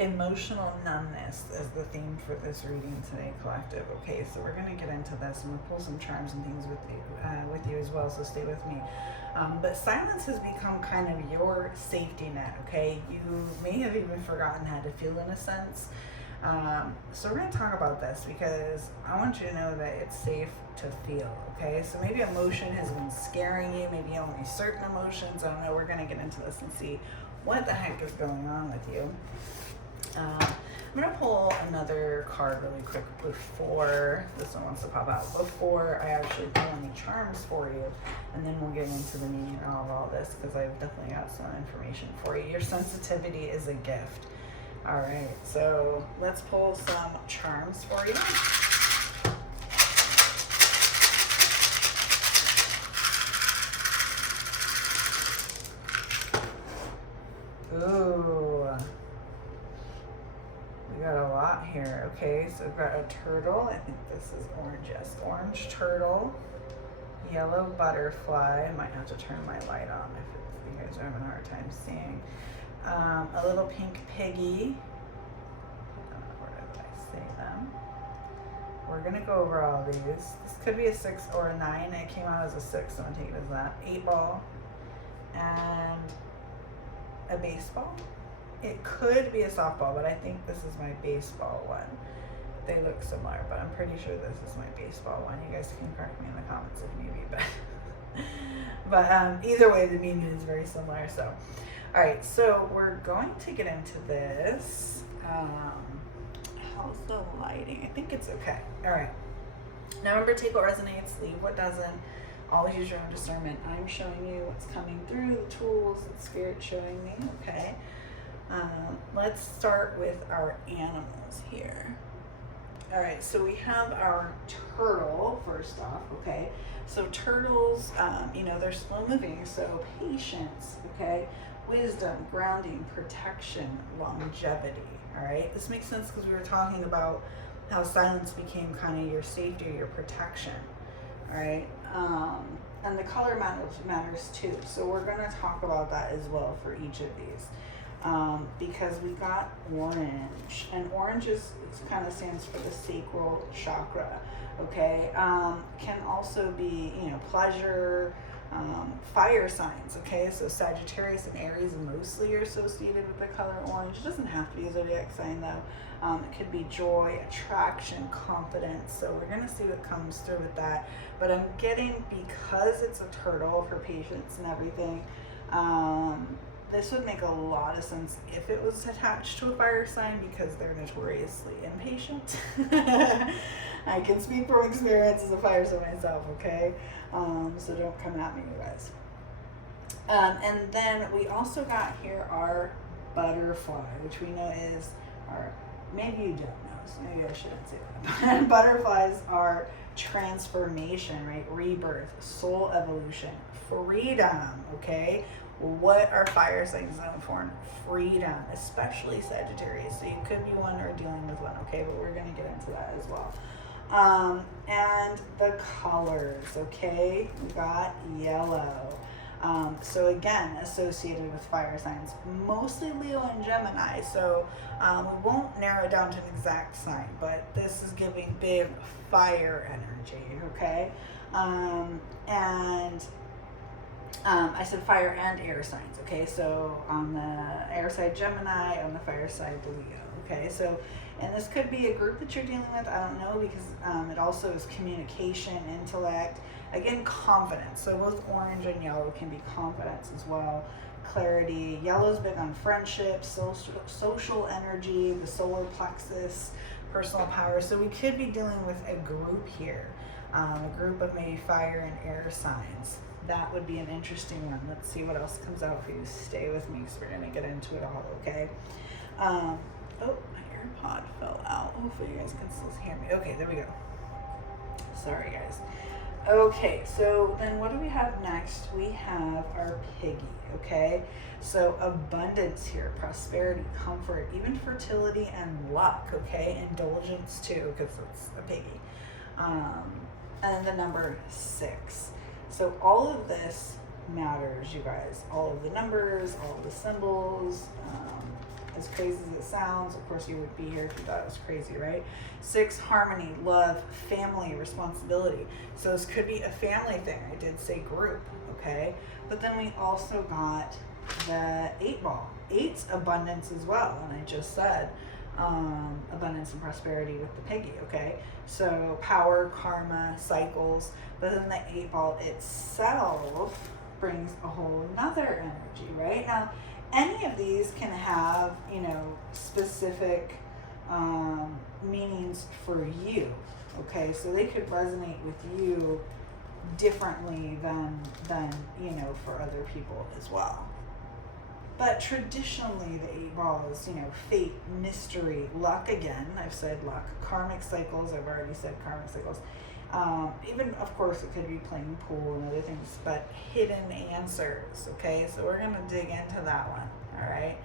Emotional numbness is the theme for this reading today, collective. Okay, so we're going to get into this and we'll pull some charms and things with you as well, so stay with me. But silence has become kind of your safety net, okay? You may have even forgotten how to feel in a sense. So we're going to talk about this because I want you to know that it's safe to feel, okay? So maybe emotion has been scaring you, maybe only certain emotions. I don't know. We're going to get into this and see what the heck is going on with you. I'm going to pull another card really quick before this one wants to pop out, before I actually pull any charms for you, and then we'll get into the meaning of all this, because I've definitely got some information for you. Your sensitivity is a gift. All right, so let's pull some charms for you. Ooh, we got a lot here. Okay, so we've got a turtle. I think this is orange. Yes, orange turtle, yellow butterfly. I might have to turn my light on if you guys are having a hard time seeing. A little pink piggy. Where did I say them? We're gonna go over all these. This could be a 6 or a 9. It came out as a 6, so I'm gonna take it as that. 8 ball and a baseball. It could be a softball, but I think this is my baseball one. They look similar, but I'm pretty sure this is my baseball one. You guys can correct me in the comments if need be, but either way, the meaning is very similar. So, all right, so we're going to get into this. How's the lighting? I think it's okay. All right. Now remember, take what resonates, leave what doesn't. Always use your own discernment. I'm showing you what's coming through, the tools that Spirit's showing me, okay? Let's start with our animals here. All right, so we have our turtle first off, okay? So turtles, you know, they're slow moving, so patience, okay? Wisdom, grounding, protection, longevity, all right? This makes sense because we were talking about how silence became kind of your safety or your protection, all right? And the color matters too. So we're going to talk about that as well for each of these. Because we got orange, and orange kind of stands for the sacral chakra, okay? Can also be, you know, pleasure, fire signs, okay? So Sagittarius and Aries mostly are associated with the color orange. It doesn't have to be a zodiac sign though. It could be joy, attraction, confidence. So we're going to see what comes through with that. But I'm getting, because it's a turtle for patience and everything, this would make a lot of sense if it was attached to a fire sign, because they're notoriously impatient. I can speak from experience as a fire sign myself, okay? So don't come at me, you guys. And then we also got here our butterfly, which we know is our, maybe you don't know, so maybe I shouldn't say that. Butterflies are transformation, right? Rebirth, soul evolution, freedom, okay? What are fire signs known for? Freedom, especially Sagittarius. So you could be one or dealing with one, okay? But we're going to get into that as well. And the colors, okay? We got yellow. So again, associated with fire signs, mostly Leo and Gemini. So we won't narrow it down to an exact sign, but this is giving big fire energy, okay? I said fire and air signs, okay? So on the air side, Gemini, on the fire side, Leo, okay? So, and this could be a group that you're dealing with, I don't know, because it also is communication, intellect, again, confidence. So both orange and yellow can be confidence as well. Clarity. Yellow's big on friendship, social energy, the solar plexus, personal power. So we could be dealing with a group here, a group of maybe fire and air signs. That would be an interesting one. Let's see what else comes out for you. Stay with me because we're going to get into it all, okay? Oh, my AirPod fell out. Hopefully you guys can still hear me. Okay, there we go. Sorry, guys. Okay, so then what do we have next? We have our piggy, okay? So abundance here, prosperity, comfort, even fertility and luck, okay? Indulgence too, because it's a piggy. And then the number 6. So all of this matters, you guys. All of the numbers, all of the symbols, as crazy as it sounds. Of course, you would be here if you thought it was crazy, right? 6, harmony, love, family, responsibility. So this could be a family thing. I did say group, okay? But then we also got the 8 ball. 8's abundance as well. And I just said abundance and prosperity with the piggy, okay? So power, karma, cycles. But then the 8 ball itself brings a whole nother energy, right? Now, any of these can have, you know, specific meanings for you, okay? So they could resonate with you differently than you know, for other people as well. But traditionally, the 8 ball is, you know, fate, mystery, luck again. I've said luck. Karmic cycles. I've already said karmic cycles. Even, of course, it could be playing pool and other things, but hidden answers, okay? So we're going to dig into that one, all right?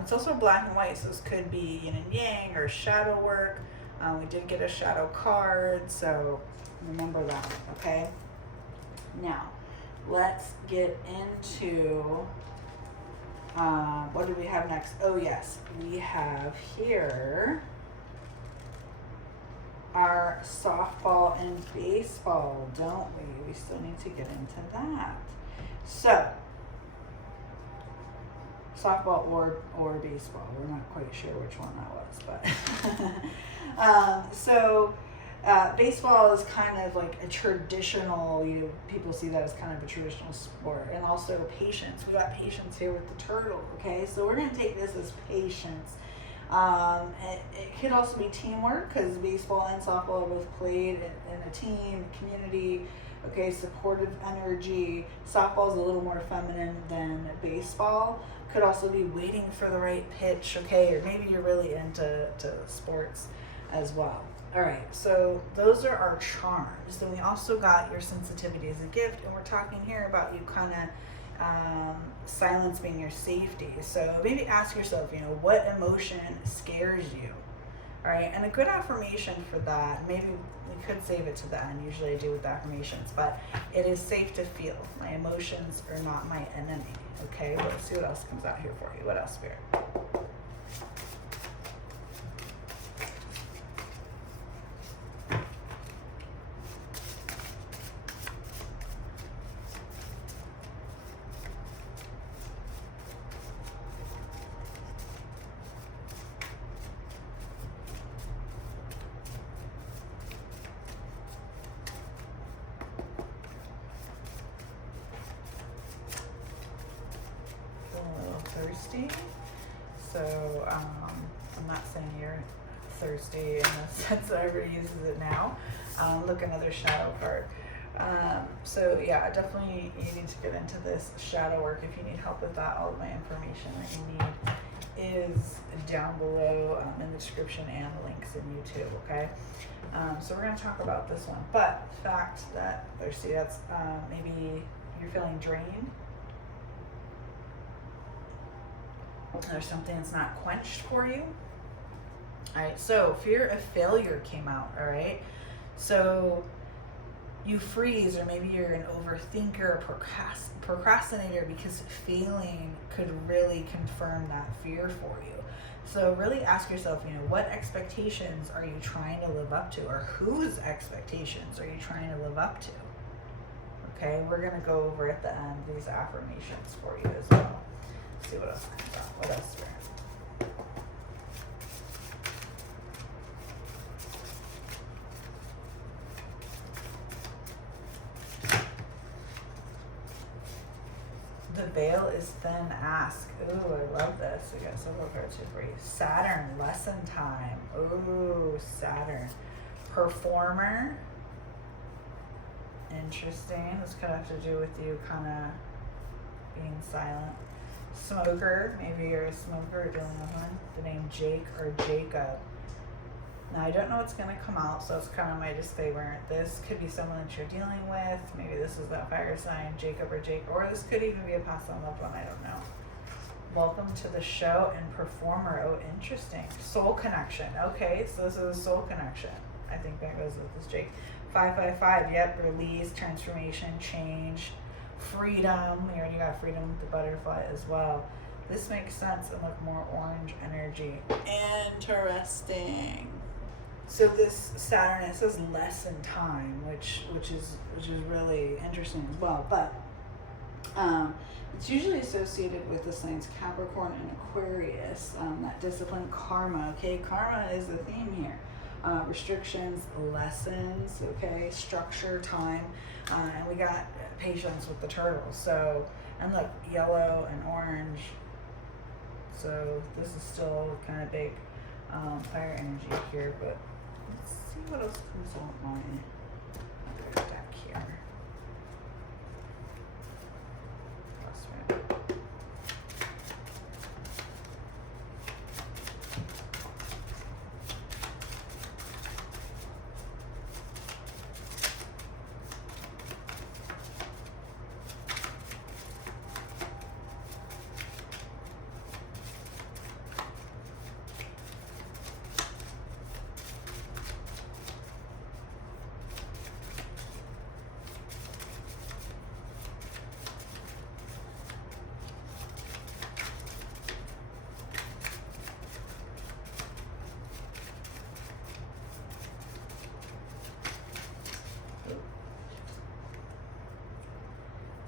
It's also black and white, so this could be yin and yang or shadow work. We did get a shadow card, so remember that, okay? Now, let's get into, what do we have next? Oh, yes, we have here our softball and baseball, don't we? We still need to get into that. So, softball or baseball. We're not quite sure which one that was, but baseball is kind of like a traditional, you know, people see that as kind of a traditional sport. And also patience. We got patience here with the turtle, okay? So we're going to take this as patience. It could also be teamwork, because baseball and softball are both played in a team, community, okay, supportive energy. Softball is a little more feminine than baseball. Could also be waiting for the right pitch, okay, or maybe you're really into sports as well. All right, so those are our charms. Then we also got your sensitivity as a gift, and we're talking here about you kind of silence being your safety. So maybe ask yourself, you know, what emotion scares you? All right, and a good affirmation for that, maybe we could save it to the end. Usually I do with affirmations, but it is safe to feel. My emotions are not my enemy. Okay, let's see what else comes out here for you. What else, Spirit? Thirsty. So I'm not saying you're thirsty in the sense that everybody uses it now. Look, another shadow card. So yeah, definitely you need to get into this shadow work. If you need help with that, all of my information that you need is down below in the description and the links in YouTube, okay? So we're going to talk about this one. But the fact that thirsty, that's maybe you're feeling drained. There's something that's not quenched for you. All right, so fear of failure came out, all right? So you freeze, or maybe you're an overthinker, procrastinator, because failing could really confirm that fear for you. So really ask yourself, you know, what expectations are you trying to live up to, or whose expectations are you trying to live up to? Okay, we're going to go over at the end these affirmations for you as well. Let's see what else comes out. What else, Spirit? The veil is thin, ask. Ooh, I love this. We got several cards here for you. Saturn, lesson time. Ooh, Saturn. Performer. Interesting. This could have to do with you kind of being silent. Smoker, maybe you're a smoker or dealing with one. The name Jake or Jacob. Now I don't know what's going to come out, so it's kind of my disclaimer. This could be someone that you're dealing with. Maybe this is that fire sign, Jacob or Jake, or this could even be a past on loved one. I don't know. Welcome to the show. And performer. Oh, interesting. Soul connection. Okay, so this is a soul connection. I think that goes with this Jake. 555. Yep. Release, transformation, change. Freedom. We already got freedom with the butterfly as well. This makes sense, and look, more orange energy. Interesting. So this Saturn, it says less in time, which is really interesting as well. But it's usually associated with the signs Capricorn and Aquarius, that discipline, karma. Okay, karma is the theme here. Restrictions, lessons, okay, structure, time, and we got patience with the turtle. So, and look, yellow and orange. So this is still kind of big fire energy here, but let's see what else comes on my deck here.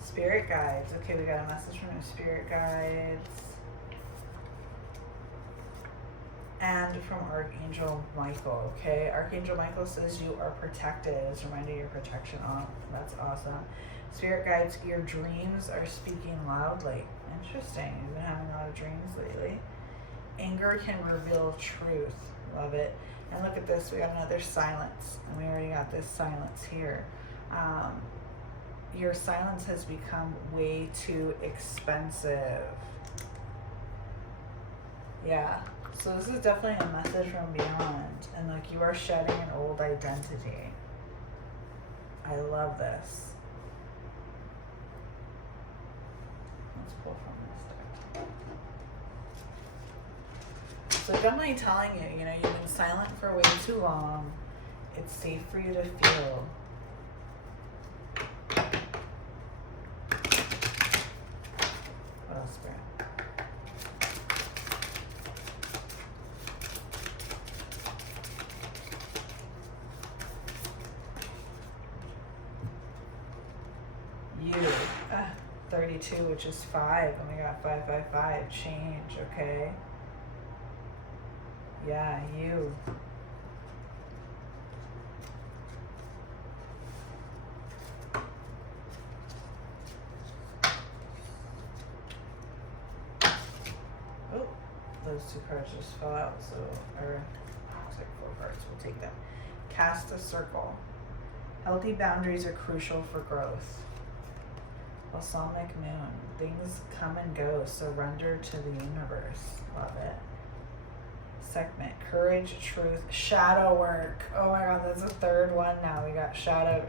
Spirit guides. Okay, we got a message from your spirit guides. And from Archangel Michael, okay? Archangel Michael says you are protected. It's reminding your protection. Oh, that's awesome. Spirit guides, your dreams are speaking loudly. Interesting. You've been having a lot of dreams lately. Anger can reveal truth. Love it. And look at this. We got another silence. And we already got this silence here. Your silence has become way too expensive. Yeah. So this is definitely a message from beyond. And like, you are shedding an old identity. I love this. Let's pull from this deck. So definitely telling you, you know, you've been silent for way too long. It's safe for you to feel. What else, Spirit? You. 32, which is 5, and we got 555. Change, okay? Yeah, you. Oh, those 2 cards just fell out, so, or looks like 4 cards. We'll take them. Cast a circle. Healthy boundaries are crucial for growth. Balsamic moon. Things come and go. Surrender to the universe. Love it. Segment. Courage, truth, shadow work. Oh my god, that's the 3rd one now. We got shadow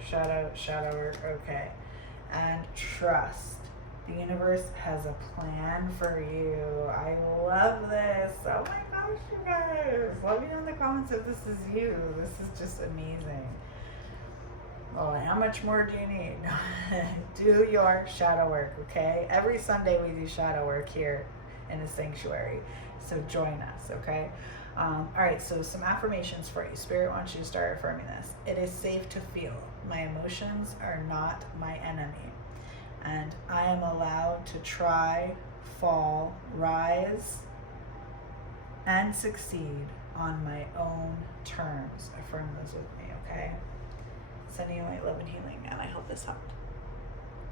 work. Okay. And trust. The universe has a plan for you. I love this. Oh my gosh, you guys. Let me know in the comments if this is you. This is just amazing. Well, how much more do you need? Do your shadow work, okay? Every Sunday we do shadow work here in the sanctuary. So join us, okay? All right, so some affirmations for you. Spirit wants you to start affirming this. It is safe to feel. My emotions are not my enemy. And I am allowed to try, fall, rise, and succeed on my own terms. Affirm those with me, okay? Sending you my love and healing, and I hope this helped.